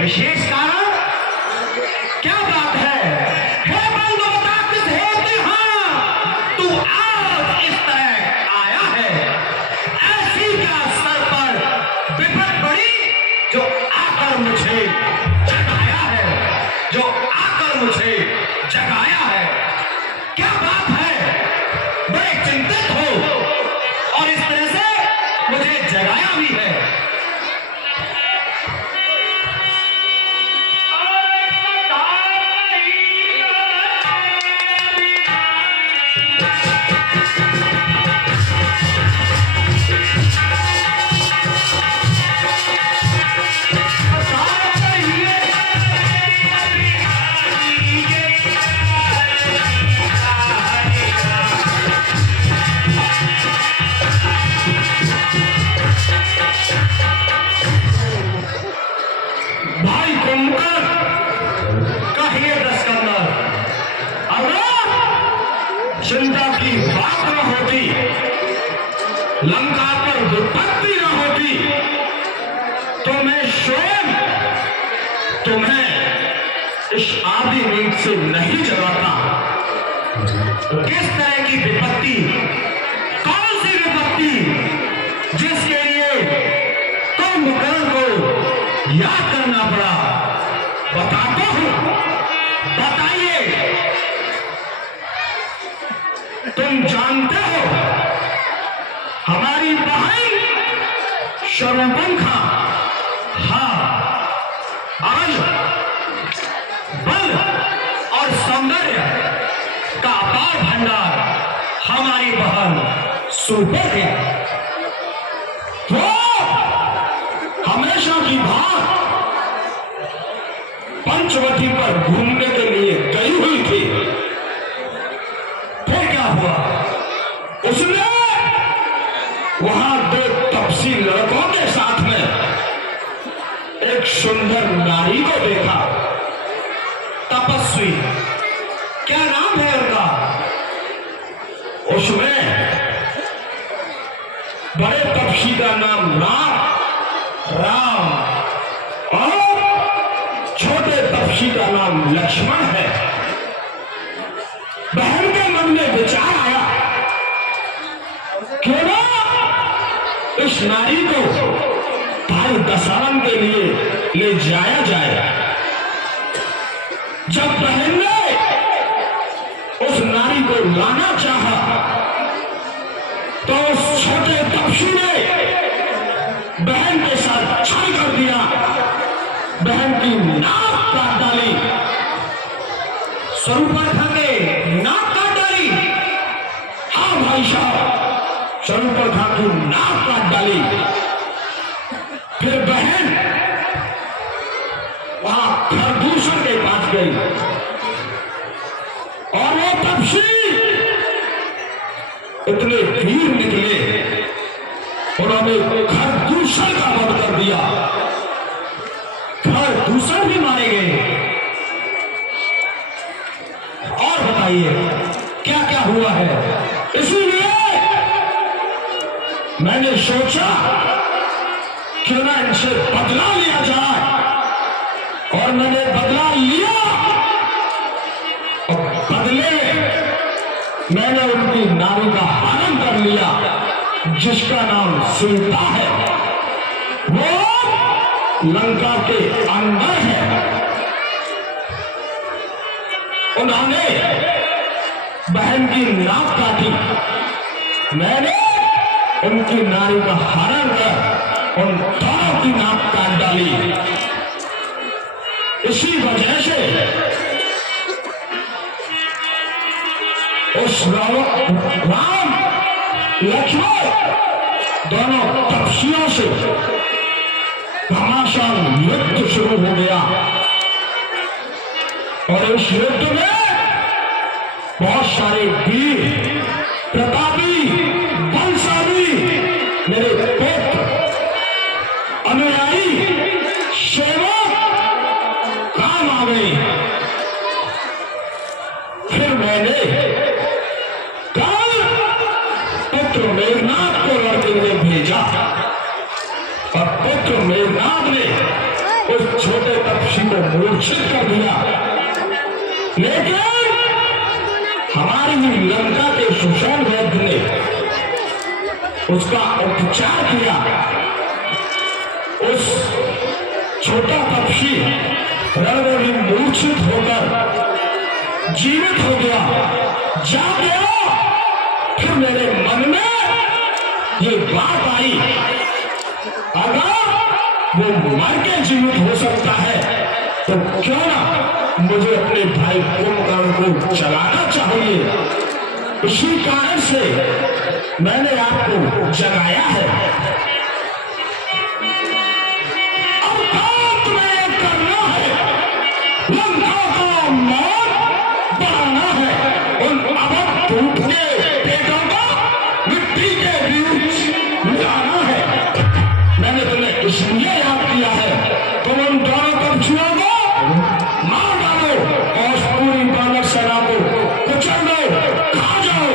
विशेष कारण क्या बात है? हे बंधु बता किस हेतु यहाँ तू आज इस तरह आया है? ऐसी क्या सर पर विपत पड़ी जो आकर मुझे जगाया है, जो आकर मुझे जगाया है? क्या बात है? बड़े चिंतित हो और इस तरह से मुझे जगाया भी है। भाई कुंभकर्ण कहिए दशकंदर, अगर चिंता की बात न होती, लंका पर विपत्ति न होती, तो मैं स्वयं तुम्हें इस आदि नींद से नहीं जगाता। किस तरह की विपत्ति, कौन सी विपत्ति जिसके लिए कुंभकर्ण को याद करना पड़ा? बताता हूं, बताइए। तुम जानते हो हमारी बहन शरूपंखा, हाँ, आज बल और सौंदर्य का अपार भंडार हमारी बहन सुपर है। हमेशा की बात पंचवटी पर घूमने के लिए गई हुई थी। फिर क्या हुआ? उसने वहां दो तपसी लड़कों के साथ में एक सुंदर नारी को देखा, तपस्वी, क्या नाम है उनका? उसमें बड़े तपसी का नाम राम और छोटे तपसी का नाम लक्ष्मण है। बहन के मन में विचार आया, क्यों ना इस नारी को भाई दशरथ के लिए ले जाया जाए। जब बहन ने उस नारी को लाना चाहा, तो उस छोटे तपसी ने बहन के साथ छल कर दिया, बहन की नाक काट डाली, शरूपंखा के नाक काट डाली। हाँ भाई साहब, शरूपंखा की नाक काट डाली। फिर बहन वहां खरदूषण के पास गई और वो तपसी इतने वीर निकले, उन्होंने खरदूषण का वध कर दिया। खरदूषण भी मारे गए। और बताइए क्या क्या हुआ है? इसीलिए मैंने सोचा क्यों ना इनसे बदला लिया जाए, और मैंने बदला लिया। और बदले मैंने उनकी नारी का हनन कर लिया, जिसका नाम सीता है। वो लंका के अंदर है। उन्होंने बहन की नाक काटी, मैंने उनकी नारी का हरण कर उन दोनों की नाक काट डाली। इसी वजह से उस राम लक्ष्मण दोनों तपस्वियों से घमासान युद्ध शुरू हो गया, और इस युद्ध में बहुत सारे वीर प्रतापी बलशाली मेरे पुत्र अनुयायी सेवक काम आ गए। फिर मैंने कल पुत्र मेघनाथ को लड़के में भेजा, और पुत्र मेघनाथ ने उस छोटे तपसी को मूर्छित कर दिया, लेकिन हमारी लंका के सुषेण वैद्य ने उसका उपचार किया। उस छोटा तपसी रण में भी मूर्छित होकर जीवित हो गया, जा गया। फिर मेरे मन में ये बात आई, अगर वो मर के जीवित हो सकता है तो क्यों ना मुझे अपने भाई कुंभकर्ण को जगाना चाहिए। इसी कारण से मैंने आपको जगाया है। अब काम तुम्हें करना है, लंका का मौत बढ़ाना है, उन अवध टूटने पेटों को मिट्टी के बीच मिलाना है। मैंने तुम्हें इसलिए याद किया है, तुम उन दोनों पक्षियों को मार डालो और पूरी बानर सेना को कुचल दो, खा जाओ।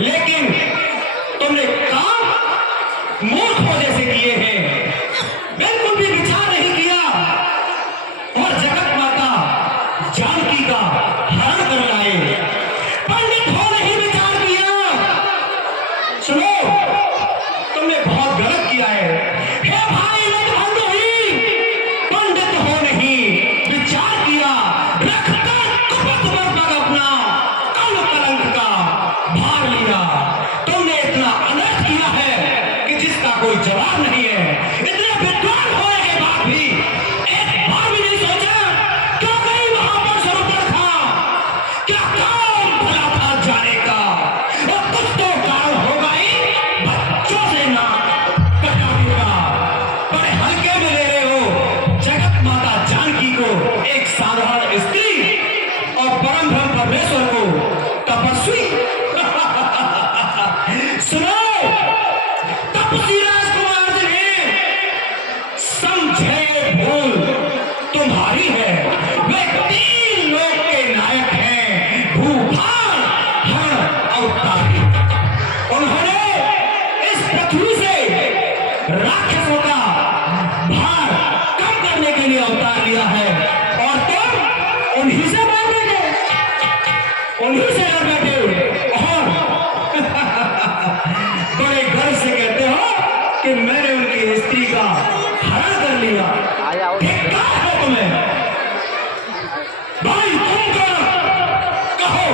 लेकिन तुमने काम मूर्खों जैसे किए हैं, बिल्कुल भी विचार नहीं किया और जगत माता जानकी का हरण कर लाए। पंडित हो नहीं विचार किया। सुनो, तुमने बहुत गलत किया है। हे भाई लटबंधु ही, पंडित हो नहीं विचार किया, रखकर कुपत पर अपना कल कलंक का भार लिया। तुमने इतना अनर्थ किया है कि जिसका कोई जवाब नहीं है। इतने विद्वान होने के बाद भी एक बार भी नहीं सोचा क्यों गई वहां पर सर्वप्रथा, क्या काम भला था जाने का, और कुछ तो कारण होगा ही बच्चों से ना कटाने का। बड़े हल्के में ले रहे हो जगत माता जानकी को, एक साधारण स्त्री, और परम ब्रह्म परमेश्वर को तपस्वी। सुनो, तपसी राजकुमार जी, समझे भूल तुम्हारी है। वे 3 लोक के नायक हैं, भूभार, हर और तारी। उन्होंने इस पृथ्वी से राक्षसों का भार कम करने के लिए अवतार लिया है, और तुम उन्हीं से मारने के, उन्हीं से लड़ बैठे और बड़े गर्व से कहते हो कि मैंने उनकी स्त्री का हरण कर लिया। धिक्कार है तुम्हें। भाई तुम कहो,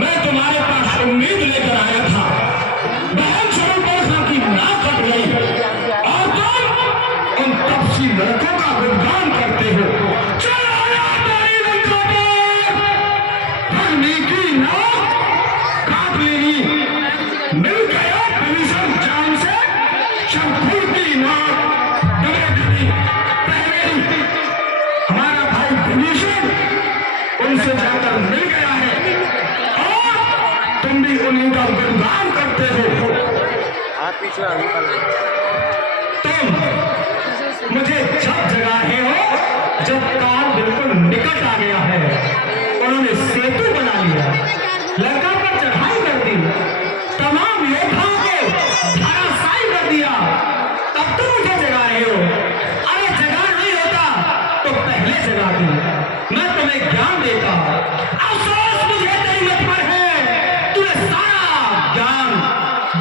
मैं तुम्हारे पास उम्मीद लेकर आया था, बहन स्वरूप की नाक कट गई और तुम उन तपसी लड़कों का गुणगान करते हो। चलो तेरी लंका पर वाल्मीकि नाक काट लेनी। मिल गया विभीषण जान से, शंकुर की नाक डरेगी। पहले हमारा भाई विभीषण उनसे जाकर मिल गया है और तुम भी उन्हीं का गुणगान करते हो। तुम मुझे जब जगाए हो जब काल बिल्कुल निकट आ गया है। उन्होंने सेतु बना लिया, लंका पर चढ़ाई कर दी, तमाम योद्धाओं को धराशायी कर दिया, तब तुम मुझे जगा रहे हो। अरे जगा नहीं होता तो पहले जगा दी, मैं तुम्हें ज्ञान देता। अफसोस मुझे तेरी मत पर है, तूने सारा ज्ञान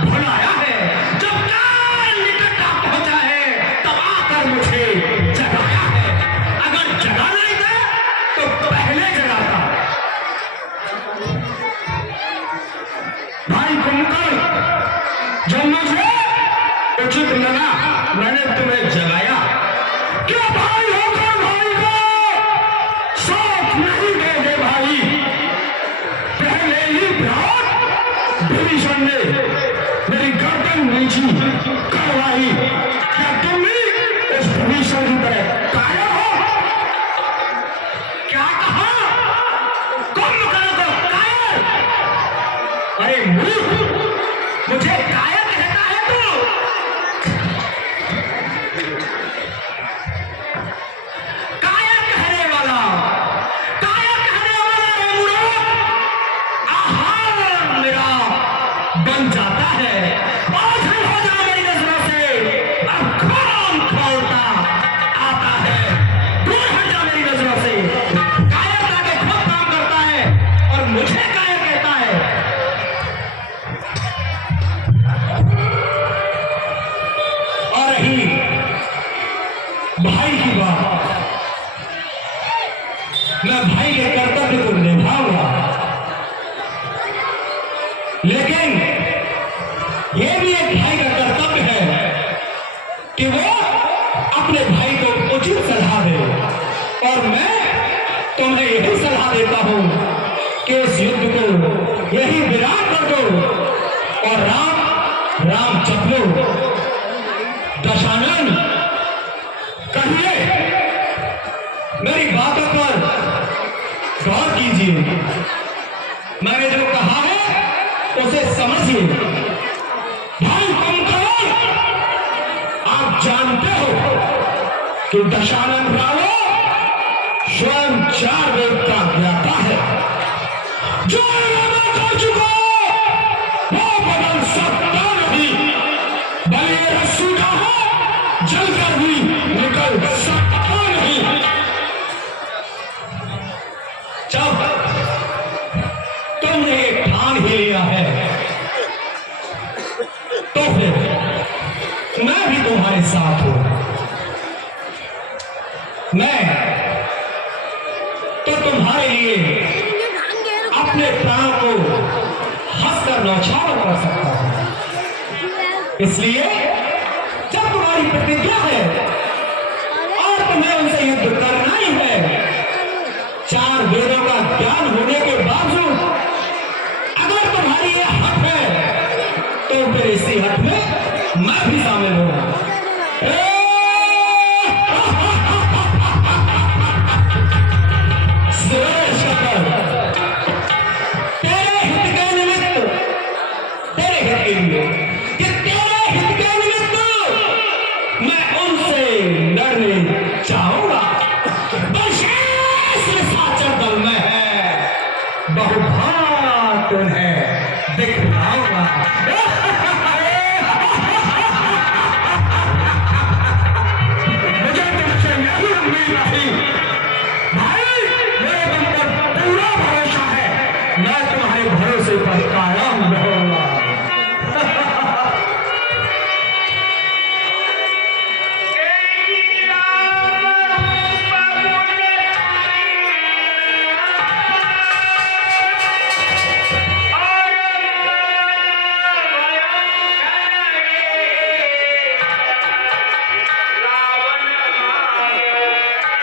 भुलाया है। जब काल निकट आ पहुंचा है तब आकर मुझे जगाया है। अगर जगा नहीं था तो पहले जगाता। भाई कुंभकर्ण, जब मुझे उचित लगा मैंने तुम्हें जगाया, ऊंची कार्रवाई, क्या तुम भी उस भीषण की तरह कायर हो? क्या कहा? कुंभकर्ण को कायर? अरे मूर्ख, मुझे कायर कहता है तू? कायर कहने वाला रे मूर्ख, आहार मेरा बन जाता है, ओझल हो जा मेरी नजरों से, अब खून खौलता आता है, दूर हट जा मेरी नजरों से। कायर आगे खुद काम करता है और मुझे कायर कहता है। और रही भाई की बात, मैं भाई के कर्तव्य को निभाऊंगा, लेकिन यह भी एक भाई का कर्तव्य है कि वो अपने भाई को उचित सलाह दे। और मैं तुम्हें यही सलाह देता हूं कि इस युद्ध को यही विराम कर दो और राम जप लो। दशानन, कहिए, मेरी बातों पर गौर कीजिए, मैंने जो कहा है उसे समझिए। भाई कुंभकर्ण, आप जानते हो कि दशानन रावण स्वयं 4 वेद का ज्ञाता है। जो इरादा कर चुका वो बदल सकता नहीं, भले ये रस्सी कहा जलकर भी निकल सकता नहीं। जब तुमने ये ठान ही लिया है तो फिर मैं भी तुम्हारे साथ हूं। मैं तो तुम्हारे लिए अपने प्राण को हंसकर न्यौछावर कर सकता हूं। इसलिए जब तुम्हारी प्रतिज्ञा है